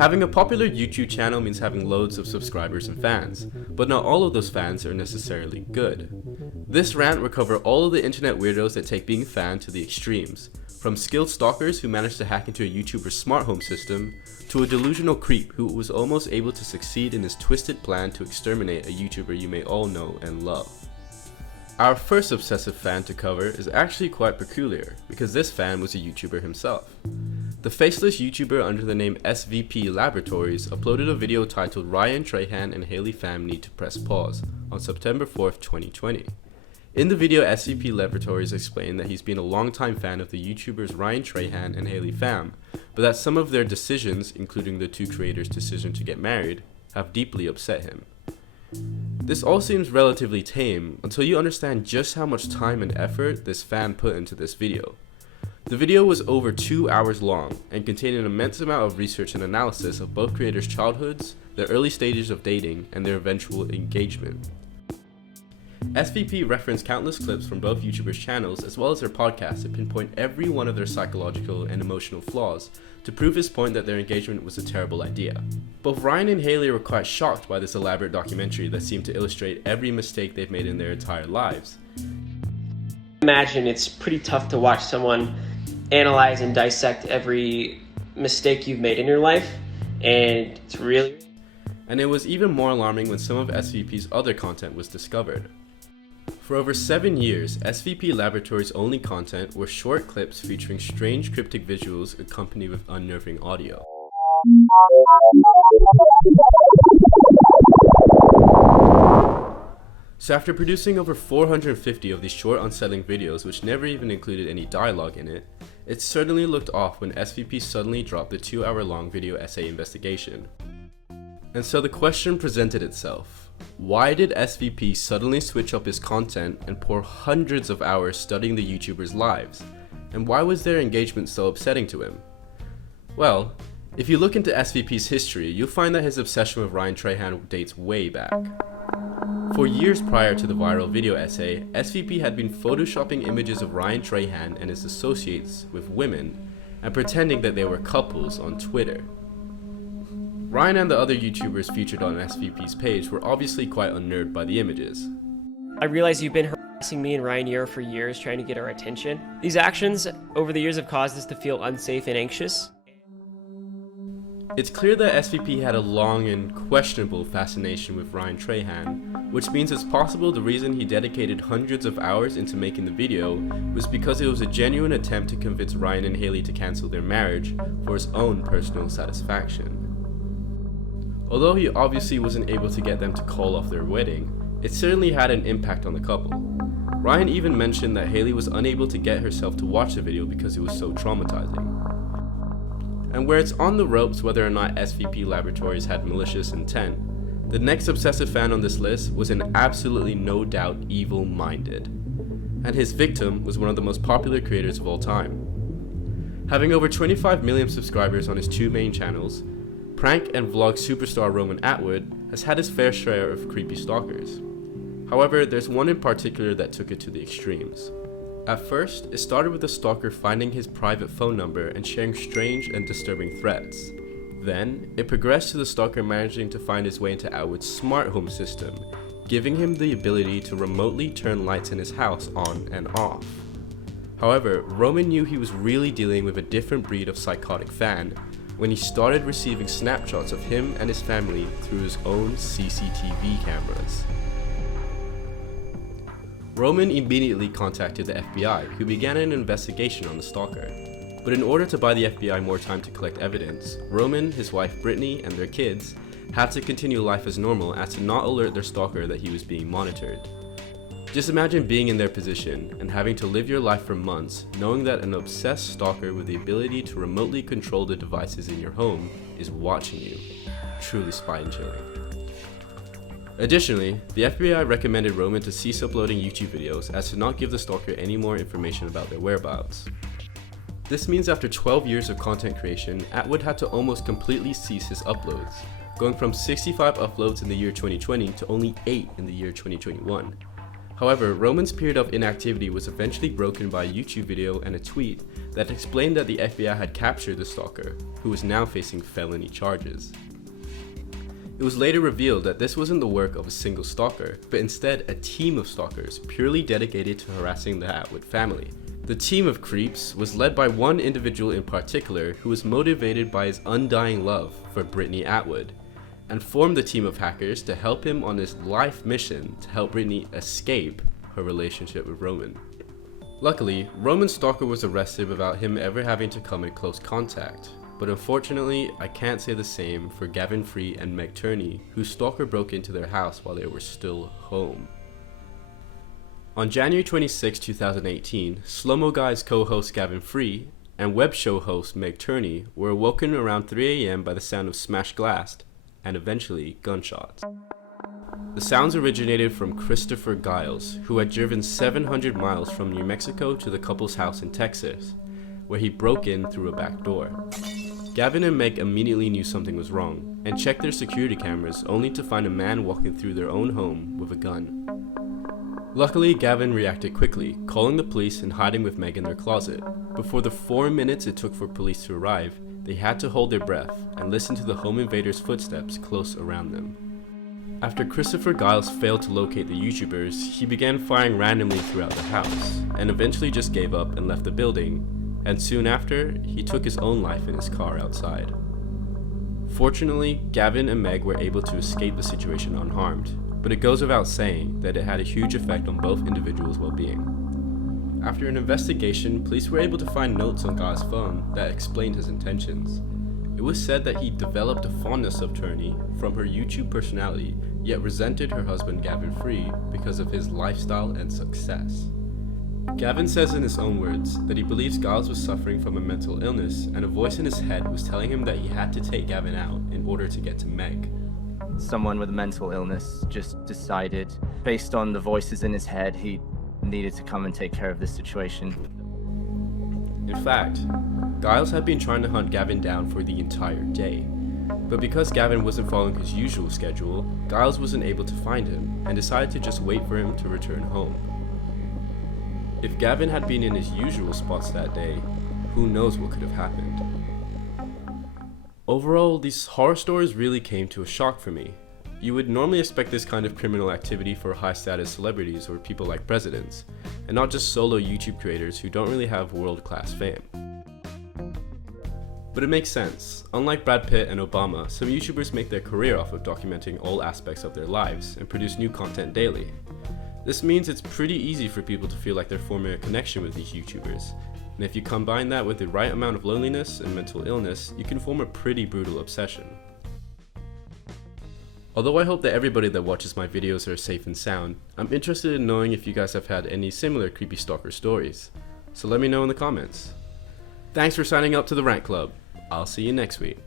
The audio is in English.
Having a popular YouTube channel means having loads of subscribers and fans, but not all of those fans are necessarily good. This rant will cover all of the internet weirdos that take being a fan to the extremes, from skilled stalkers who managed to hack into a YouTuber's smart home system, to a delusional creep who was almost able to succeed in his twisted plan to exterminate a YouTuber you may all know and love. Our first obsessive fan to cover is actually quite peculiar, because this fan was a YouTuber himself. The faceless YouTuber under the name SVP Laboratories uploaded a video titled Ryan Trahan and Haley Pham Need to Press Pause on September 4th, 2020. In the video, SVP Laboratories explained that he's been a longtime fan of the YouTubers Ryan Trahan and Haley Pham, but that some of their decisions, including the two creators' decision to get married, have deeply upset him. This all seems relatively tame until you understand just how much time and effort this fan put into this video. The video was over 2 hours long and contained an immense amount of research and analysis of both creators' childhoods, their early stages of dating, and their eventual engagement. SVP referenced countless clips from both YouTubers' channels as well as their podcasts to pinpoint every one of their psychological and emotional flaws to prove his point that their engagement was a terrible idea. Both Ryan and Haley were quite shocked by this elaborate documentary that seemed to illustrate every mistake they've made in their entire lives. Imagine it's pretty tough to watch someone analyze and dissect every mistake you've made in your life, and it's really... And it was even more alarming when some of SVP's other content was discovered. For over 7 years, SVP Laboratories' only content were short clips featuring strange cryptic visuals accompanied with unnerving audio. So after producing over 450 of these short unsettling videos which never even included any dialogue in it, it certainly looked off when SVP suddenly dropped the 2-hour-long video essay investigation. And so the question presented itself. Why did SVP suddenly switch up his content and pour hundreds of hours studying the YouTubers' lives? And why was their engagement so upsetting to him? Well, if you look into SVP's history, you'll find that his obsession with Ryan Trahan dates way back. For years prior to the viral video essay, SVP had been photoshopping images of Ryan Trahan and his associates with women and pretending that they were couples on Twitter. Ryan and the other YouTubers featured on SVP's page were obviously quite unnerved by the images. I realize you've been harassing me and Ryan Yero for years trying to get our attention. These actions over the years have caused us to feel unsafe and anxious. It's clear that SVP had a long and questionable fascination with Ryan Trahan, which means it's possible the reason he dedicated hundreds of hours into making the video was because it was a genuine attempt to convince Ryan and Haley to cancel their marriage for his own personal satisfaction. Although he obviously wasn't able to get them to call off their wedding, it certainly had an impact on the couple. Ryan even mentioned that Haley was unable to get herself to watch the video because it was so traumatizing. And where it's on the ropes whether or not SVP Laboratories had malicious intent, the next obsessive fan on this list was an absolutely no doubt evil-minded. And his victim was one of the most popular creators of all time. Having over 25 million subscribers on his two main channels, prank and vlog superstar Roman Atwood has had his fair share of creepy stalkers. However, there's one in particular that took it to the extremes. At first, it started with the stalker finding his private phone number and sharing strange and disturbing threats. Then, it progressed to the stalker managing to find his way into Atwood's smart home system, giving him the ability to remotely turn lights in his house on and off. However, Roman knew he was really dealing with a different breed of psychotic fan when he started receiving snapshots of him and his family through his own CCTV cameras. Roman immediately contacted the FBI, who began an investigation on the stalker. But in order to buy the FBI more time to collect evidence, Roman, his wife Brittany, and their kids had to continue life as normal as to not alert their stalker that he was being monitored. Just imagine being in their position and having to live your life for months knowing that an obsessed stalker with the ability to remotely control the devices in your home is watching you. Truly spine-chilling. Additionally, the FBI recommended Roman to cease uploading YouTube videos as to not give the stalker any more information about their whereabouts. This means after 12 years of content creation, Atwood had to almost completely cease his uploads, going from 65 uploads in the year 2020 to only 8 in the year 2021. However, Roman's period of inactivity was eventually broken by a YouTube video and a tweet that explained that the FBI had captured the stalker, who was now facing felony charges. It was later revealed that this wasn't the work of a single stalker, but instead a team of stalkers purely dedicated to harassing the Atwood family. The team of creeps was led by one individual in particular who was motivated by his undying love for Brittany Atwood, and formed the team of hackers to help him on his life mission to help Brittany escape her relationship with Roman. Luckily, Roman's stalker was arrested without him ever having to come in close contact, but unfortunately, I can't say the same for Gavin Free and Meg Turney, whose stalker broke into their house while they were still home. On January 26, 2018, Slow Mo Guys co-host Gavin Free and web show host Meg Turney were awoken around 3 a.m. by the sound of smashed glass and eventually gunshots. The sounds originated from Christopher Giles, who had driven 700 miles from New Mexico to the couple's house in Texas, where he broke in through a back door. Gavin and Meg immediately knew something was wrong and checked their security cameras only to find a man walking through their own home with a gun. Luckily, Gavin reacted quickly, calling the police and hiding with Meg in their closet. But for the 4 minutes it took for police to arrive, they had to hold their breath and listen to the home invaders' footsteps close around them. After Christopher Giles failed to locate the YouTubers, he began firing randomly throughout the house, and eventually just gave up and left the building, and soon after, he took his own life in his car outside. Fortunately, Gavin and Meg were able to escape the situation unharmed, but it goes without saying that it had a huge effect on both individuals' well-being. After an investigation, police were able to find notes on Giles' phone that explained his intentions. It was said that he developed a fondness of Turney from her YouTube personality, yet resented her husband Gavin Free because of his lifestyle and success. Gavin says in his own words that he believes Giles was suffering from a mental illness, and a voice in his head was telling him that he had to take Gavin out in order to get to Meg. Someone with a mental illness just decided, based on the voices in his head, he needed to come and take care of this situation. In fact, Giles had been trying to hunt Gavin down for the entire day, but because Gavin wasn't following his usual schedule, Giles wasn't able to find him and decided to just wait for him to return home. If Gavin had been in his usual spots that day, who knows what could have happened. Overall, these horror stories really came to a shock for me. You would normally expect this kind of criminal activity for high-status celebrities or people like presidents, and not just solo YouTube creators who don't really have world-class fame. But it makes sense. Unlike Brad Pitt and Obama, some YouTubers make their career off of documenting all aspects of their lives and produce new content daily. This means it's pretty easy for people to feel like they're forming a connection with these YouTubers, and if you combine that with the right amount of loneliness and mental illness, you can form a pretty brutal obsession. Although I hope that everybody that watches my videos are safe and sound, I'm interested in knowing if you guys have had any similar creepy stalker stories. So let me know in the comments. Thanks for signing up to the Rant Club. I'll see you next week.